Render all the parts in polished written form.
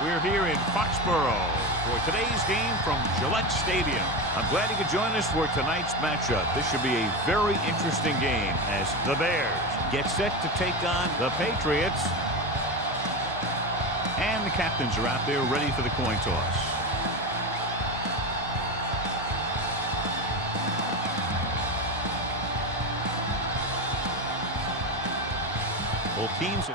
We're here in Foxborough for today's game from Gillette Stadium. I'm glad you could join us for tonight's matchup. This should be a very interesting game as the Bears get set to take on the Patriots. And the captains are out there ready for the coin toss. Both teams.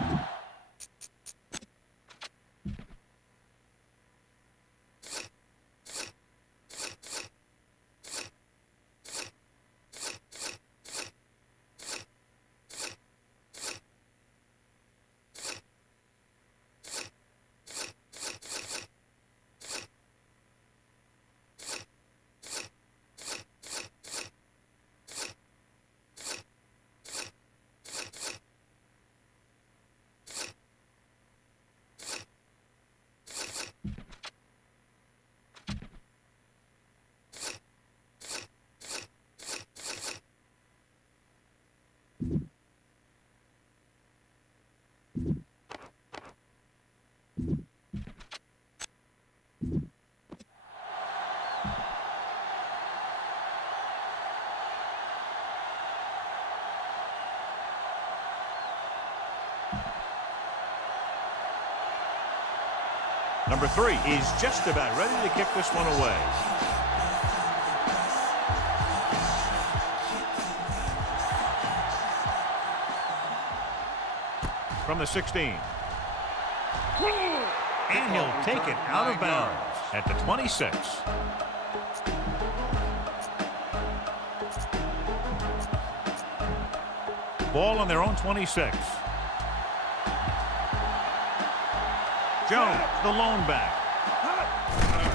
Number 3 is just about ready to kick this one away. From the 16. And he'll take it out of bounds at the 26. Ball on their own 26. Jones, the lone back.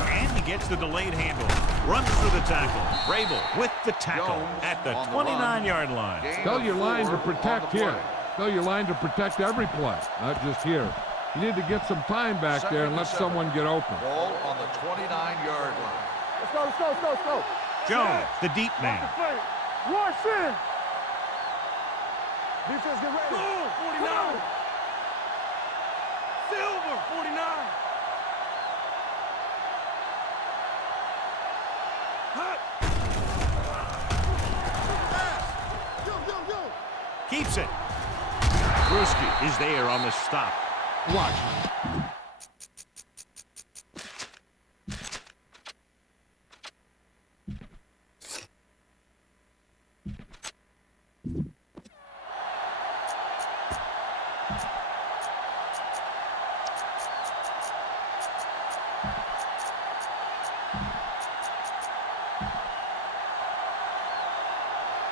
And he gets the delayed handle. Runs through the tackle. Vrabel with the tackle at the 29-yard line. Tell your line to protect here. Tell your line to protect every play, not just here. You need to get some time back there and let someone get open. Ball on the 29-yard line. Let's go, let's go, let's go, let's go. Jones, the deep man. Rush in. Defense, get ready. Boom, 49. Silver, 49. Hot. Keeps it. Brewski is there on the stop. Watch.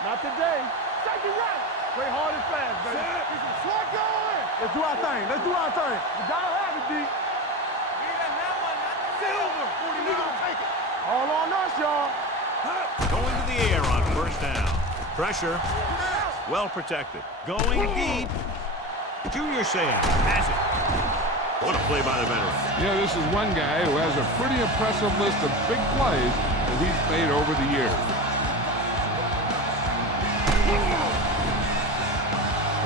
Not today. Take it right. Play hard and fast, baby. Swat going. Let's do our thing. Let's do our thing. You gotta have it, D. We didn't have one. Silver. 49. We gonna take it. All on us, y'all. Going to the air on first down. Pressure. Well protected. Going deep. Junior Sam has it. What a play by the veteran. Yeah, this is one guy who has a pretty impressive list of big plays that he's made over the years.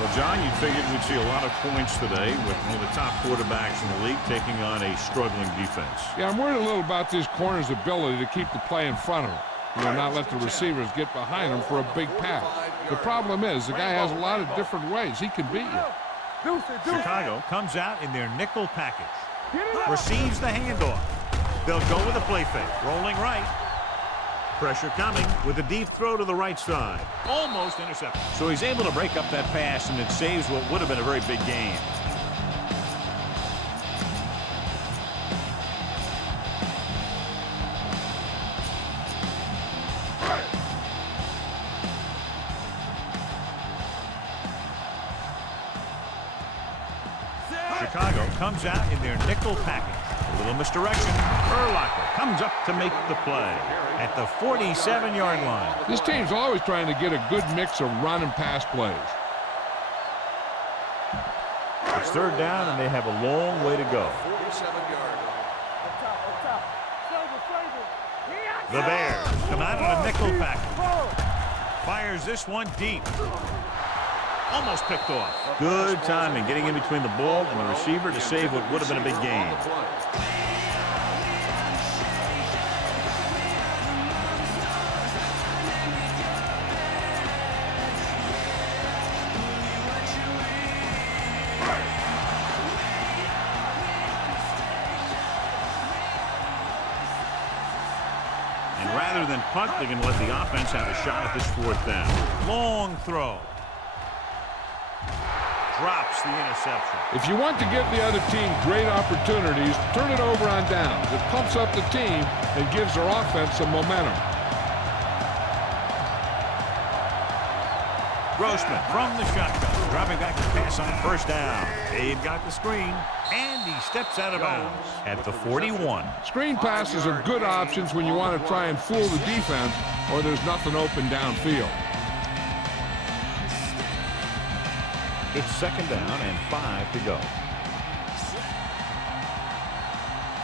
Well, John, you figured we'd see a lot of points today with one of the top quarterbacks in the league taking on a struggling defense. Yeah, I'm worried a little about this corner's ability to keep the play in front of him. You know, not let the receivers get behind him for a big pass. The problem is the guy has a lot of different ways he can beat you. Chicago comes out in their nickel package. Receives the handoff. They'll go with a play fake. Rolling right. Pressure coming with a deep throw to the right side. Almost intercepted. So he's able to break up that pass, and it saves what would have been a very big gain. Chicago comes out in their nickel package. A little misdirection. Urlacher comes up to make the play at the 47-yard line. This team's always trying to get a good mix of run and pass plays. It's third down, and they have a long way to go. 47-yard line. The Bears come out in a nickel package. Fires this one deep. Almost picked off. Good timing, getting in between the ball and the receiver to save what would have been a big gain. And rather than punt, they're going to let the offense have a shot at this 4th down. Long throw. Drops the interception. If you want to give the other team great opportunities, turn it over on downs. It pumps up the team and gives their offense some momentum. Grossman from the shotgun, dropping back to pass on 1st down. They've got the screen, and he steps out of bounds at the 41. Screen passes are good options when you want to try and fool the defense or there's nothing open downfield. It's 2nd down and 5 to go.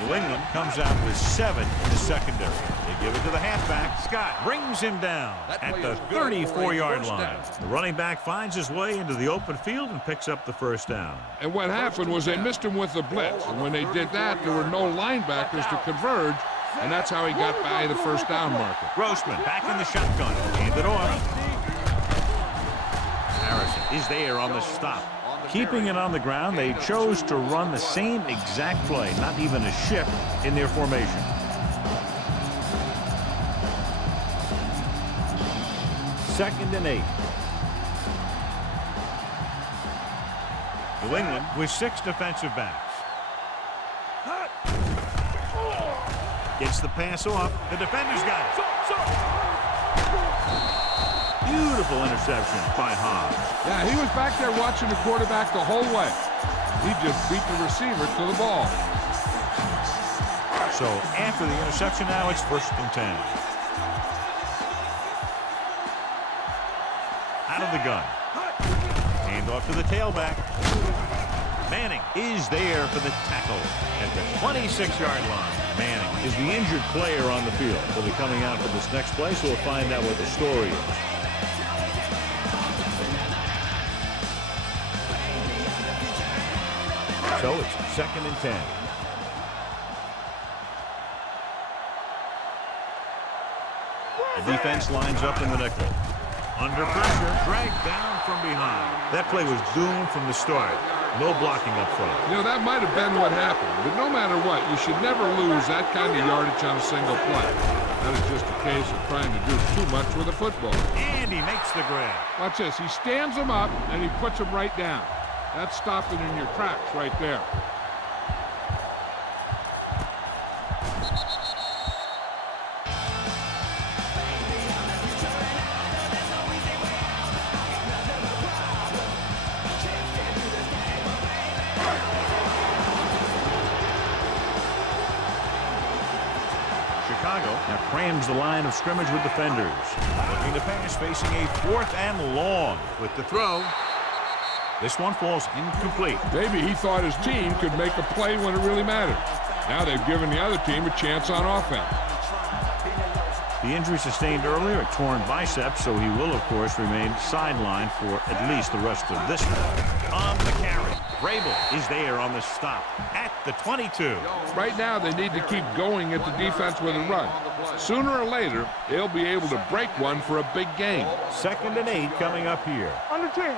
New England comes out with 7 in the secondary. They give it to the halfback. Scott brings him down at the 34-yard line. The running back finds his way into the open field and picks up the 1st down. And what happened was they missed him with the blitz. And when they did that, there were no linebackers to converge, and that's how he got by the 1st down marker. Grossman back in the shotgun. Hand it off. Harrison is there on the stop. Keeping it on the ground, they chose to run the same exact play, not even a shift in their formation. Second and 8. New England with 6 defensive backs. Gets the pass off. The defender's got it. Beautiful interception by Hobbs. Yeah, he was back there watching the quarterback the whole way. He just beat the receiver to the ball. So after the interception, now it's 1st and 10. Out of the gun. Hand off to the tailback. Manning is there for the tackle at the 26-yard line. Manning is the injured player on the field. He'll be coming out for this next play, so we'll find out what the story is. So it's 2nd and 10. The defense lines up in the nickel. Under pressure, dragged down from behind. That play was doomed from the start. No blocking up front. You know, that might have been what happened. But no matter what, you should never lose that kind of yardage on a single play. That is just a case of trying to do too much with a football. And he makes the grab. Watch this. He stands him up, and he puts him right down. That's stopping in your tracks right there. Chicago now crams the line of scrimmage with defenders. Looking to pass, facing a 4th and long with the throw. This one falls incomplete. Maybe he thought his team could make a play when it really mattered. Now they've given the other team a chance on offense. The injury sustained earlier, a torn bicep, so he will, of course, remain sidelined for at least the rest of this one. On the carry, Vrabel is there on the stop at the 22. Right now they need to keep going at the defense with a run. Sooner or later, they'll be able to break one for a big game. 2nd and 8 coming up here. Under 10.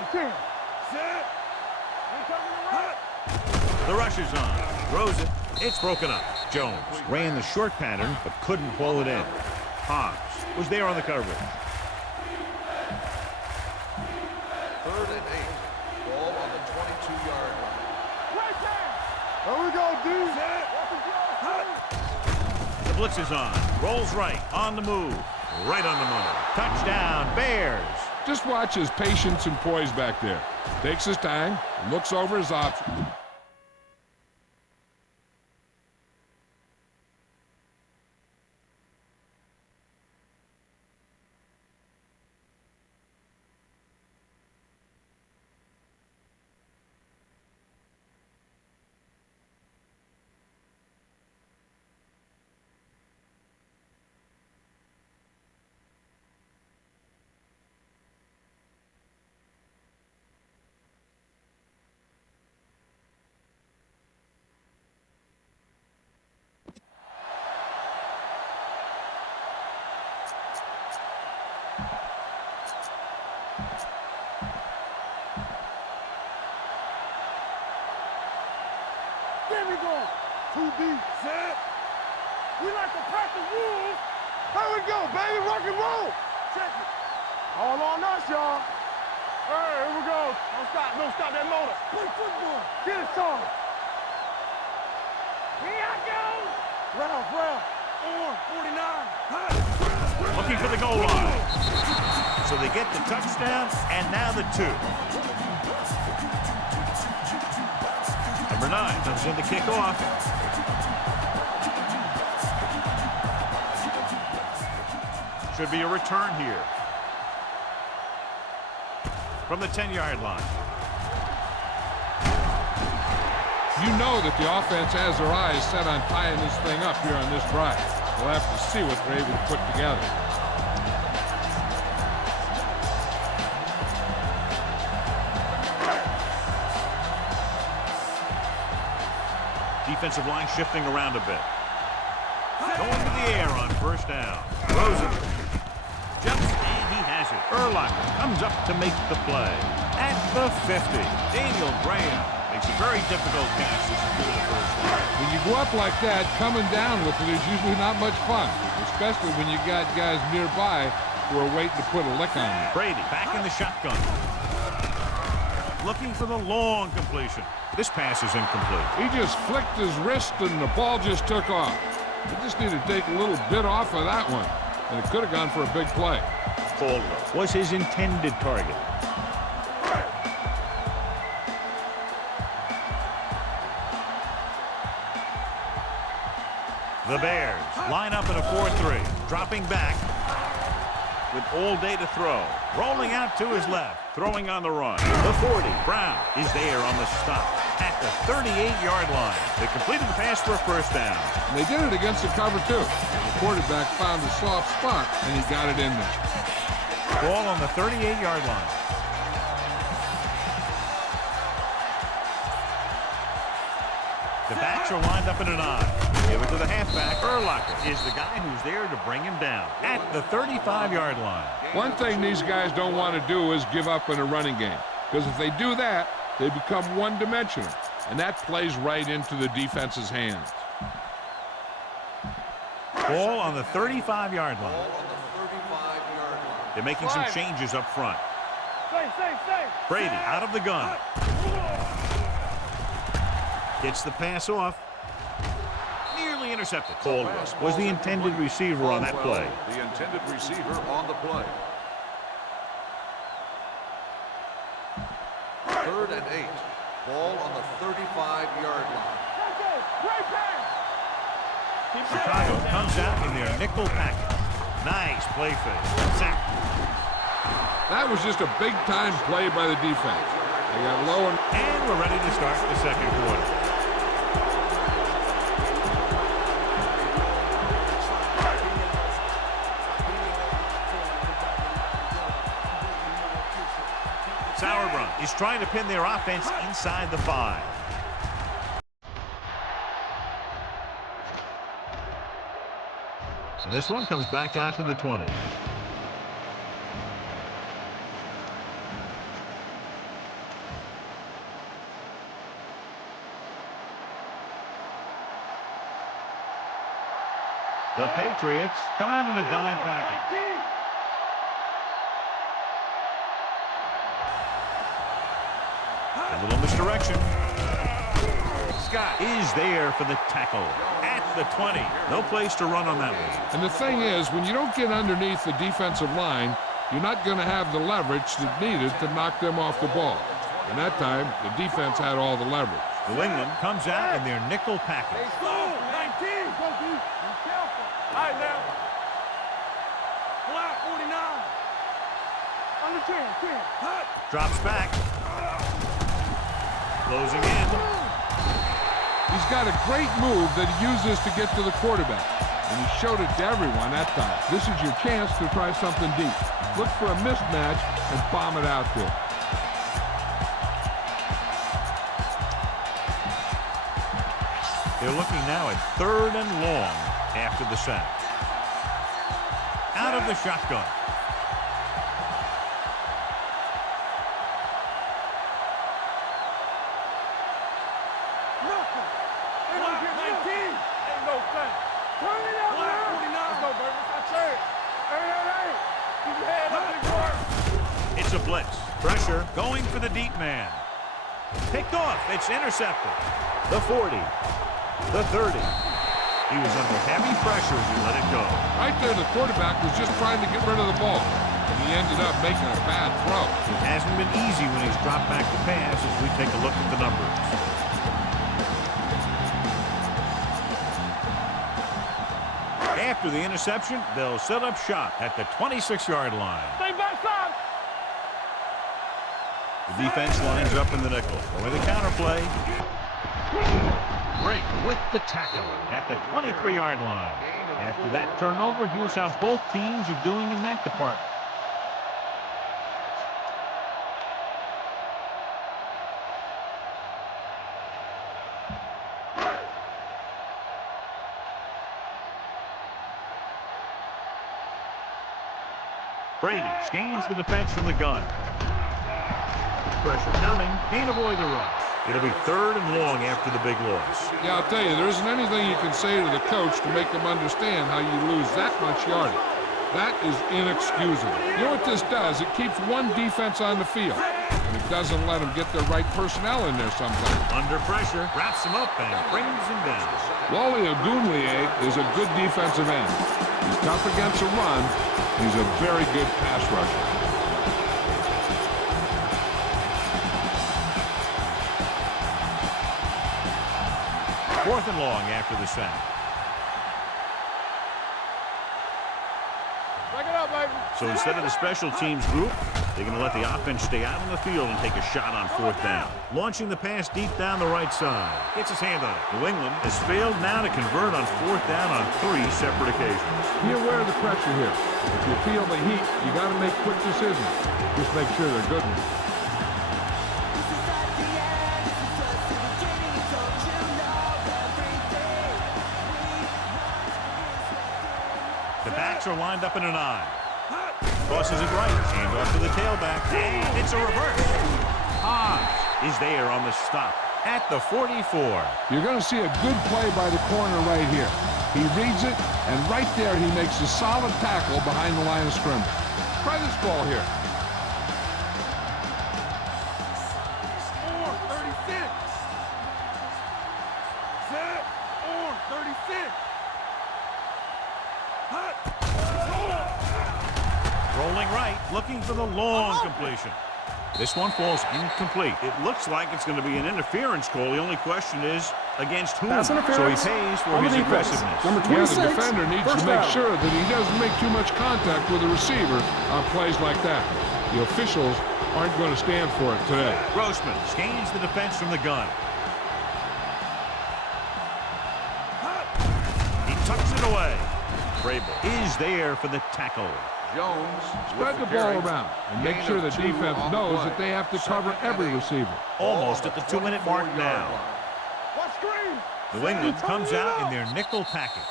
The rush is on. Throws it. It's broken up. Jones ran the short pattern, but couldn't pull it in. Hobbs was there on the coverage. 3rd and 8. Ball on the 22-yard line. There we go, dude. The blitz is on. Rolls right. On the move. Right on the money. Touchdown, Bears. Just watch his patience and poise back there. Takes his time, looks over his options. There we go. 2 deep. Set. We like to practice rules. Here we go, baby. Rock and roll. Check it. All on us, y'all. Hey, here we go. Don't stop. Don't stop that motor. Play football. Get it started. Here I go. Ralph. On 49. Looking for the goal line. So they get the touchdown, and now the 2. Number 9 comes in to kick off. Should be a return here. From the 10-yard line. You know that the offense has their eyes set on tying this thing up here on this drive. We'll have to see what they're able to put together. Defensive line shifting around a bit. Going to the air on first down. Rosen jumps, and he has it. Urlacher comes up to make the play. At the 50, Daniel Graham makes a very difficult catch to secure the first down. When you go up like that, coming down with it is usually not much fun, especially when you got guys nearby who are waiting to put a lick on you. Brady back in the shotgun. Looking for the long completion. This pass is incomplete. He just flicked his wrist and the ball just took off. He just needed to take a little bit off of that one, and it could have gone for a big play. Caldwell was his intended target. The Bears line up in a 4-3, dropping back with all day to throw. Rolling out to his left, throwing on the run. The 40, Brown is there on the stop at the 38-yard line. They completed the pass for a first down. And they did it against the cover, too. The quarterback found a soft spot, and he got it in there. Ball on the 38-yard line. The backs are lined up in an eye. Give it to the halfback. Urlacher is the guy who's there to bring him down at the 35-yard line. One thing these guys don't want to do is give up in a running game, because if they do that, they become one-dimensional, and that plays right into the defense's hands. Ball on the 35-yard line. They're making some changes up front. Brady out of the gun. Gets the pass off. Nearly intercepted. Caldwell was the intended receiver on that play. The intended receiver on the play. 3rd and 8. Ball on the 35-yard line. Chicago comes out in their nickel package. Nice play fake. Sack. That was just a big-time play by the defense. They got low and we're ready to start the second quarter. Sauerbrunn is trying to pin their offense inside the 5. So this one comes back out to the 20. The Patriots come out in a dime package. A little misdirection. Scott is there for the tackle at the 20. No place to run on that one. And the thing is, when you don't get underneath the defensive line, you're not going to have the leverage that needed to knock them off the ball. And that time, the defense had all the leverage. New England comes out in their nickel package. 19. Go deep. Be careful. All right, now. Flat 49. Under 10. Drops back. Closing in. He's got a great move that he uses to get to the quarterback. And he showed it to everyone that time. This is your chance to try something deep. Look for a mismatch and bomb it out there. They're looking now at 3rd and long after the sack. Out of the shotgun. Ain't no thing. Turn it up, man. 49. Let's go, baby. Let's not change. Hey. Keep your head up, big boy. It's a blitz. Pressure going for the deep man. Picked off. It's intercepted. The 40. The 30. He was under heavy pressure as he let it go. Right there, the quarterback was just trying to get rid of the ball. And he ended up making a bad throw. It hasn't been easy when he's dropped back to pass as we take a look at the numbers. After the interception, they'll set up shop at the 26-yard line. Stay backside. The defense lines up in the nickel. With the counterplay. Break with the tackle at the 23-yard line. After that turnover, here's how both teams are doing in that department. Brady scans the defense from the gun. Pressure coming. Can't avoid the run. It'll be 3rd and long after the big loss. Yeah, I'll tell you, there isn't anything you can say to the coach to make him understand how you lose that much yardage. That is inexcusable. You know what this does? It keeps one defense on the field, and it doesn't let them get the right personnel in there sometimes. Under pressure, wraps him up and brings him down. Wally Ogunleye is a good defensive end. He's tough against a run. He's a very good pass rusher. Fourth and long after the sack. Back it up, baby. So instead of the special teams group, they're going to let the offense stay out on the field and take a shot on 4th down. Launching the pass deep down the right side. Gets his hand on it. New England has failed now to convert on 4th down on 3 separate occasions. Be aware of the pressure here. If you feel the heat, you got to make quick decisions. Just make sure they're good ones. The backs are lined up in an I. Crosses it right. Hand off to the tailback. And it's a reverse. Hobbs is there on the stop at the 44. You're going to see a good play by the corner right here. He reads it, and right there he makes a solid tackle behind the line of scrimmage. Try this ball here. 36. Set. 36. Rolling right, looking for the long completion. This one falls incomplete. It looks like it's going to be an interference call. The only question is against whom. So he pays for his aggressiveness. Yeah, the defender needs to make sure that he doesn't make too much contact with the receiver on plays like that. The officials aren't going to stand for it today. Grossman scans the defense from the gun. He tucks it away. Vrabel is there for the tackle. Jones Spread the ball around and make sure the defense knows that they have to cover every receiver. Almost at the 2-minute mark now. Watch screen. New England comes out in their nickel package.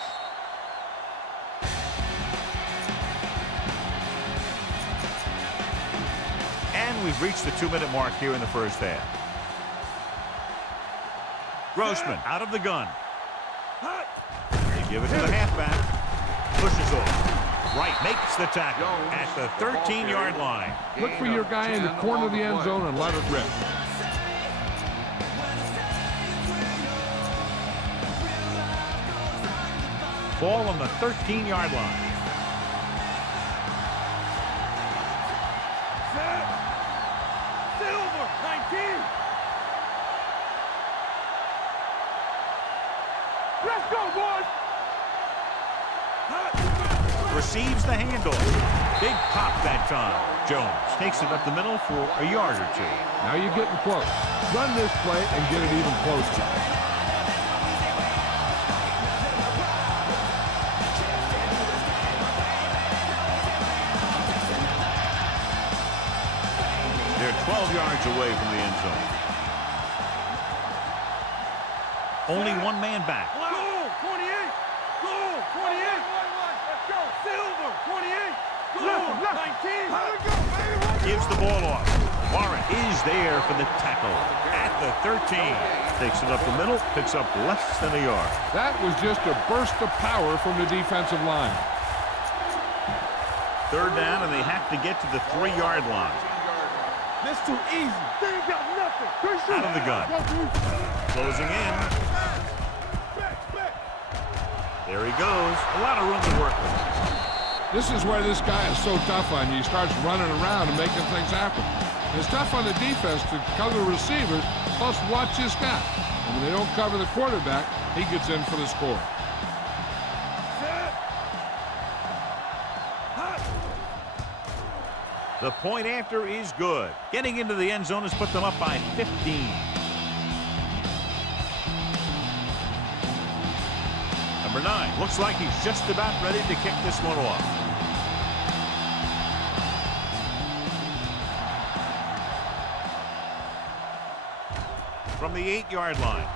And we've reached the 2-minute mark here in the first half. Grossman out of the gun. They give it to the halfback. Pushes off. Right, makes the tackle at the 13-yard line. Look for your guy in the corner of the end zone and let it rip. Ball on the 13-yard line. Set. Silver. 19. Let's go, boys. Receives the handoff. Big pop that time. Jones takes it up the middle for a yard or 2. Now you're getting close. Run this play and get it even closer. They're 12 yards away from the end zone. Only one man back. Go, 28. Go, 28. Let's go. Silver, 28. Go, 19. Gives the ball off. Warren is there for the tackle at the 13. Takes it up the middle, picks up less than a yard. That was just a burst of power from the defensive line. Third down, and they have to get to the 3-yard line. This too easy. They ain't got nothing. Out of the gun. Closing in. There he goes. A lot of room to work with. This is where this guy is so tough on you. He starts running around and making things happen. It's tough on the defense to cover the receivers, plus watch this guy. And when they don't cover the quarterback, he gets in for the score. The point after is good. Getting into the end zone has put them up by 15. Number 9 looks like he's just about ready to kick this one off. From the 8-yard line.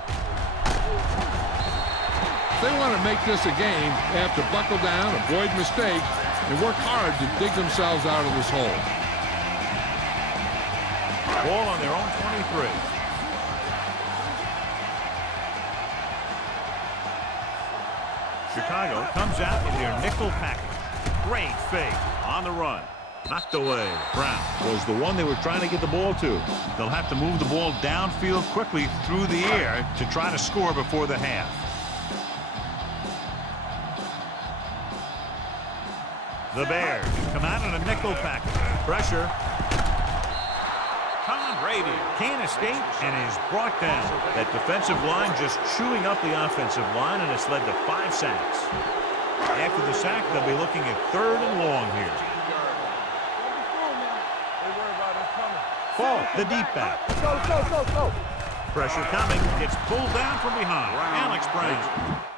If they want to make this a game, they have to buckle down, avoid mistakes, and work hard to dig themselves out of this hole. Ball on their own 23. Chicago comes out in their nickel package. Great fake on the run. Knocked away. Brown was the one they were trying to get the ball to. They'll have to move the ball downfield quickly through the air to try to score before the half. The Bears come out in a nickel package. Pressure. Tom Brady can't escape and is brought down. That defensive line just chewing up the offensive line, and it's led to 5 sacks. After the sack, they'll be looking at 3rd and long here. Ball, the deep back. Go. Pressure coming. It's pulled down from behind. Alex Brown.